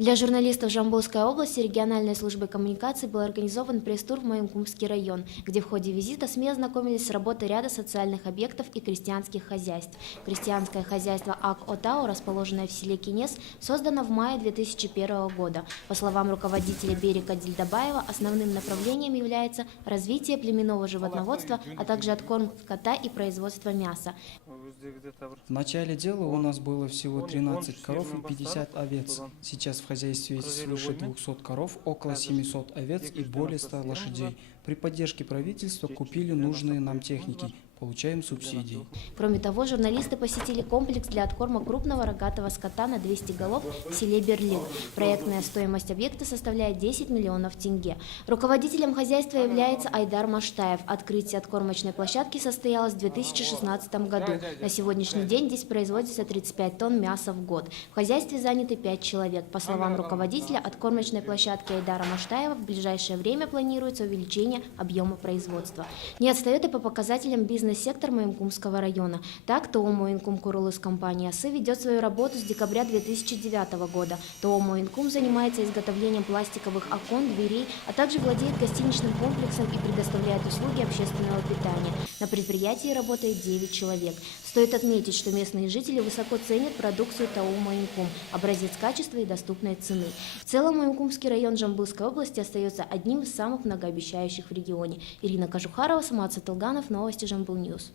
Для журналистов Жамбылской области региональной службы коммуникации был организован пресс-тур в Моенкумский район, где в ходе визита СМИ ознакомились с работой ряда социальных объектов и крестьянских хозяйств. Крестьянское хозяйство Ак-Отау, расположенное в селе Кинес, создано в мае 2001 года. По словам руководителя Берика Дильдабаева, основным направлением является развитие племенного животноводства, а также откорм скота и производство мяса. В начале дела у нас было всего 13 коров и 50 овец. Сейчас в хозяйстве есть свыше 200 коров, около 700 овец и более 100 лошадей. При поддержке правительства купили нужные нам техники. Получаем субсидии. Кроме того, журналисты посетили комплекс для откорма крупного рогатого скота на 200 голов в селе Берлин. Проектная стоимость объекта составляет 10 миллионов тенге. Руководителем хозяйства является Айдар Маштаев. Открытие откормочной площадки состоялось в 2016 году. На сегодняшний день здесь производится 35 тонн мяса в год. В хозяйстве заняты 5 человек. По словам руководителя откормочной площадки Айдара Маштаева, в ближайшее время планируется увеличение объема производства. Не отстает и по показателям бизнес-сектор Моенкумского района. Так, ТО «Моенкум Курулыс» компания ОСЫ ведет свою работу с декабря 2009 года. ТО «Моенкум» занимается изготовлением пластиковых окон, дверей, а также владеет гостиничным комплексом и предоставляет услуги общественного питания. На предприятии работает 9 человек. Стоит отметить, что местные жители высоко ценят продукцию ТО «Моенкум», образец качества и доступной цены. В целом, Моенкумский район Жамбылской области остается одним из самых многообещающих в регионе. Ирина Кожухарова, Самат Сатылганов, новости Жамбыл Ньюс.